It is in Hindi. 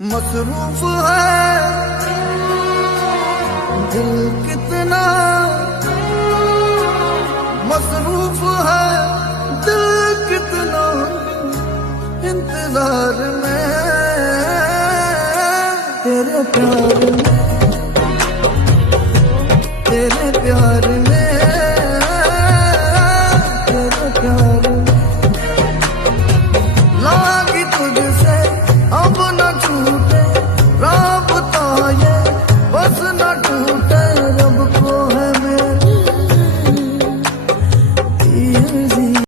मसरूफ है दिल कितना, मसरूफ है दिल कितना इंतजार में, तेरे प्यार में, तेरे प्यार में।